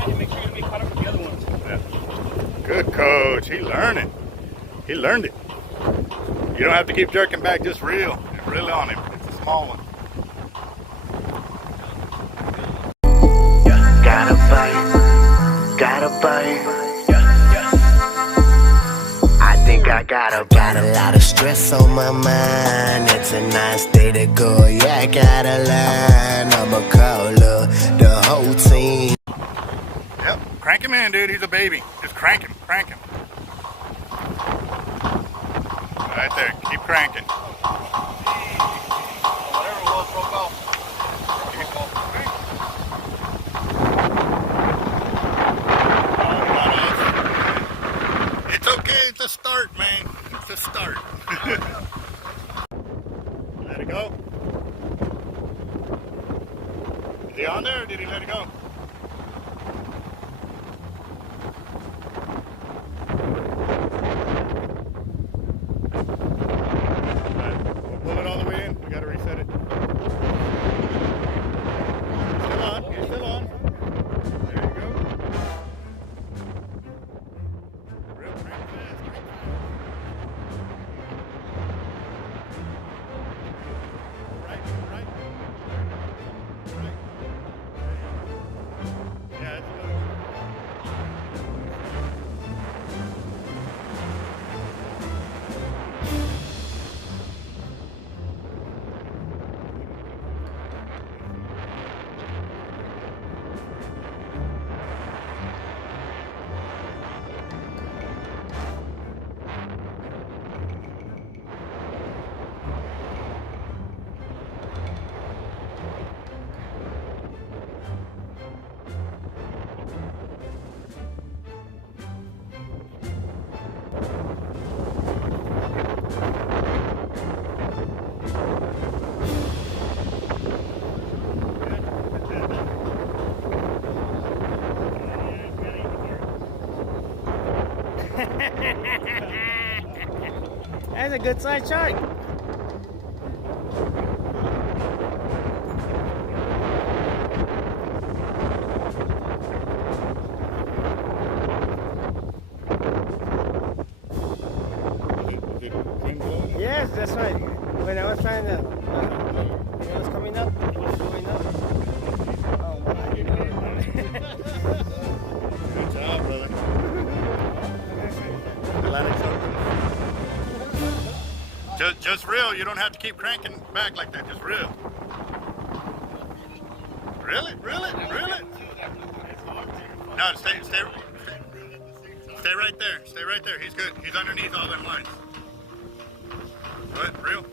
behind you. Make sure you don't get caught up with the other ones. Yeah. Good coach. He learning. He learned it. You don't have to keep jerking back. Just reel. Just reel on him. It's a small one. Gotta bite. Gotta bite. I think I got a lot of stress on my mind. It's a nice day to go. Yeah, I gotta line. I'ma call the whole team. Yep. Crank him in, dude. He's a baby. Just crank him. Crank him. Right there. Keep cranking. Whatever it was, broke off. It's okay. It's a start, man. It's a start. Let it go. Is he on there or did he let it go? Pull it all the way in. We gotta reset it. Still on. You're still on. There you go. Real crank fast. Right. Yeah, it's a little. That's a good size shark. Yes, that's right. When I was trying to, it was coming up, it was going up. Oh my God. Good job, brother. Let it go. Just reel. You don't have to keep cranking back like that. Just reel. Reel it. No, stay right there. Stay right there. He's good. He's underneath all them lines. Go ahead. Reel.